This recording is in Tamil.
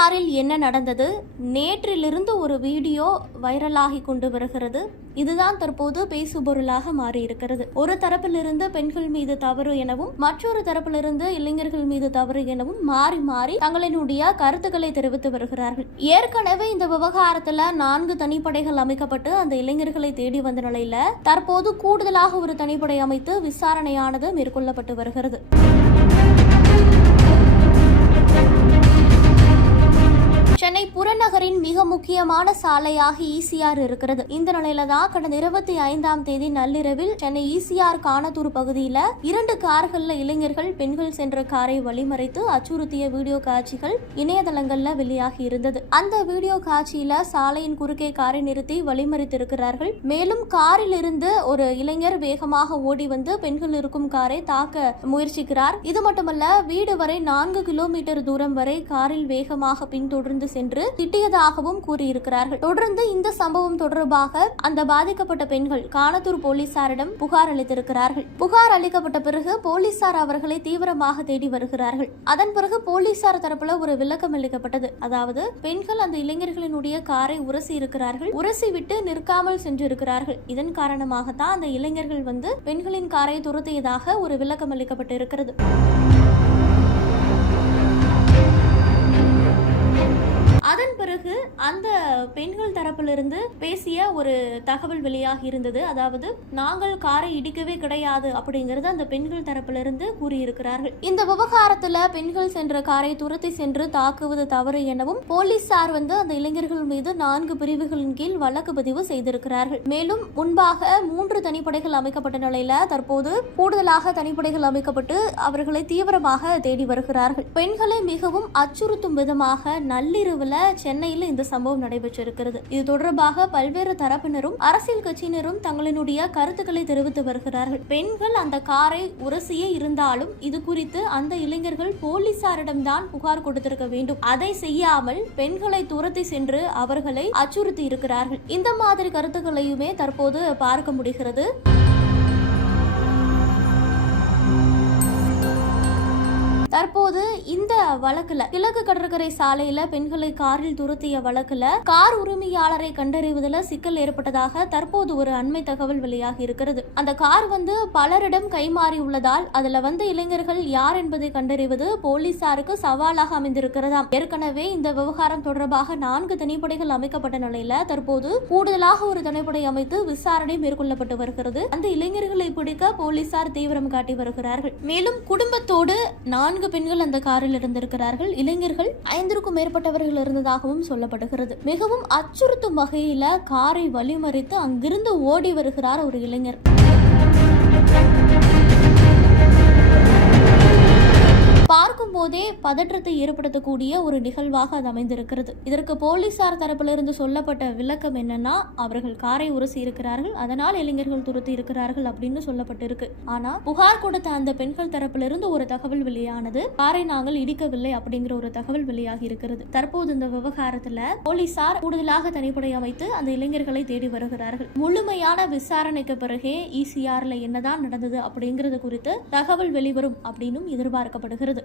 ஆறில் என்ன நடந்தது? நேற்றிலிருந்து ஒரு வீடியோ வைரலாகி கொண்டு வருகிறது. இதுதான் தற்போது பேசுபொருளாக மாறியிருக்கிறது. ஒரு தரப்பிலிருந்து பெண்கள் மீது தவறு எனவும் மற்றொரு தரப்பிலிருந்து இளைஞர்கள் மீது தவறு எனவும் மாறி மாறி தங்களினுடைய கருத்துக்களை தெரிவித்து வருகிறார்கள். ஏற்கனவே இந்த விவகாரத்துல நான்கு தனிப்படைகள் அமைக்கப்பட்டு அந்த இளைஞர்களை தேடி வந்த நிலையில தற்போது கூடுதலாக ஒரு தனிப்படை அமைத்து விசாரணையானது மேற்கொள்ளப்பட்டு வருகிறது. மிக முக்கியமான சாலையாக ஈசிஆர் இருக்கிறது. இந்த நிலையில தான் கடந்த இருபத்தி ஐந்தாம் தேதி நள்ளிரவில் சென்னை ஈசிஆர் காணத்தூர் பகுதியில இரண்டு கார்கள்ல இளைஞர்கள் பெண்கள் சென்ற காரை வழிமறைத்து அச்சுறுத்திய வீடியோ காட்சிகள் இணையதளங்கள்ல வெளியாகி இருந்தது. அந்த வீடியோ காட்சியில சாலையின் குறுக்கே காரை நிறுத்தி வழிமறித்திருக்கிறார்கள். மேலும் காரில் இருந்து ஒரு இளைஞர் வேகமாக ஓடி வந்து பெண்கள் இருக்கும் காரை தாக்க முயற்சிக்கிறார். இது மட்டுமல்ல வீடு வரை நான்கு கிலோமீட்டர் தூரம் வரை காரில் வேகமாக பின்தொடர்ந்து சென்று திட்டியதாகவும் கூறியிருக்கிறார்கள். தொடர்ந்து இந்த சம்பவம் தொடர்பாக அந்த பாதிக்கப்பட்ட பெண்கள் காணத்தூர் போலீசாரிடம் புகார் அளித்திருக்கிறார்கள். புகார் அளிக்கப்பட்ட பிறகு போலீசார் அவர்களை தீவிரமாக தேடி வருகிறார்கள். அதன் பிறகு போலீசார் தரப்புல ஒரு விளக்கம் அளிக்கப்பட்டது. அதாவது பெண்கள் அந்த இளைஞர்களினுடைய காரை உரசி இருக்கிறார்கள். உரசி விட்டு நிற்காமல் சென்றிருக்கிறார்கள். இதன் காரணமாகத்தான் அந்த இளைஞர்கள் வந்து பெண்களின் காரை துரத்தியதாக ஒரு விளக்கம் அளிக்கப்பட்டு அதன் பிறகு அந்த பெண்கள் தரப்பிலிருந்து பேசிய ஒரு தகவல் வெளியாக இருந்தது. அதாவது நாங்கள் காரை இடிக்கவே கிடையாது அப்படிங்கறது அந்த பெண்கள் தரப்பிலிருந்து கூறியிருக்கிறார்கள். இந்த விவகாரத்துல பெண்கள் சென்ற காரை துரத்தி சென்று தாக்குவது தவறு எனவும் போலீசார் வந்து அந்த இளைஞர்கள் மீது நான்கு பிரிவுகளின் கீழ் வழக்கு பதிவு செய்திருக்கிறார்கள். மேலும் முன்பாக மூன்று தனிப்படைகள் அமைக்கப்பட்ட நிலையில தற்போது கூடுதலாக தனிப்படைகள் அமைக்கப்பட்டு அவர்களை தீவிரமாக தேடி வருகிறார்கள். பெண்களை மிகவும் அச்சுறுத்தும் விதமாக நள்ளிரவுல சென்னையில் இந்த சம்பவம் நடைபெற்றிருக்கிறது. இது தொடர்பாக பல்வேறு தரப்பினரும் அரசியல் கட்சியினரும் தங்களினுடைய கருத்துக்களை தெரிவித்து வருகிறார்கள். பெண்கள் அந்த காரை உரசியே இருந்தாலும் இது குறித்து அந்த இளைஞர்கள் போலீசாரிடம்தான் புகார் கொடுத்திருக்க வேண்டும். அதை செய்யாமல் பெண்களை துரத்தி சென்று அவர்களை அச்சுறுத்தி இருக்கிறார்கள். இந்த மாதிரி கருத்துக்களையுமே தற்போது பார்க்க முடிகிறது. தற்போது இந்த வழக்குல கிழக்கு கடற்கரை சாலையில பெண்களை காரில் துரத்திய வழக்குல கார் உரிமையாளரை கண்டறிவதில் சிக்கல் ஏற்பட்டதாக தற்போது ஒரு அண்மை தகவல் வெளியாகி இருக்கிறது. அந்த கார் வந்து பலரிடம் கைமாறி உள்ளதால் அதுல வந்த இளைஞர்கள் யார் என்பதை கண்டறிவது போலீசாருக்கு சவாலாக அமைந்திருக்கிறதாம். ஏற்கனவே இந்த விவகாரம் தொடர்பாக நான்கு தனிப்படைகள் அமைக்கப்பட்ட நிலையில தற்போது கூடுதலாக ஒரு தனிப்படை அமைத்து விசாரணை மேற்கொள்ளப்பட்டு வருகிறது. அந்த இளைஞர்களை பிடிக்க போலீசார் தீவிரம் காட்டி வருகிறார்கள். மேலும் குடும்பத்தோடு நான்கு பெண்கள் அந்த காரில் இருந்திருக்கிறார்கள். இளைஞர்கள் ஐந்திற்கும் மேற்பட்டவர்கள் இருந்ததாகவும் சொல்லப்படுகிறது. மிகவும் அச்சுறுத்தும் வகையில காரை வழிமறித்து அங்கிருந்து ஓடி வருகிறார் ஒரு இளைஞர். பார்க்கும் போதே பதற்றத்தை ஏற்படுத்தக்கூடிய ஒரு நிகழ்வாக அது அமைந்திருக்கிறது. இதற்கு போலீசார் தரப்பிலிருந்து சொல்லப்பட்ட விளக்கம் என்னன்னா அவர்கள் காரை உரசி இருக்கிறார்கள் அதனால் இளைஞர்கள் துரத்தி இருக்கிறார்கள் அப்படின்னு சொல்லப்பட்டிருக்கு. ஆனா புகார் கொடுத்த அந்த பெண்கள் தரப்பிலிருந்து ஒரு தகவல் வெளியானது காரை நாங்கள் இடிக்கவில்லை அப்படிங்கிற ஒரு தகவல் வெளியாகி இருக்கிறது. தற்போது இந்த விவகாரத்துல போலீசார் கூடுதலாக தனிப்படை அமைத்து அந்த இளைஞர்களை தேடி வருகிறார்கள். முழுமையான விசாரணைக்கு பிறகே இசிஆர்ல என்னதான் நடந்தது அப்படிங்கிறது குறித்து தகவல் வெளிவரும் அப்படின்னும் எதிர்பார்க்கப்படுகிறது.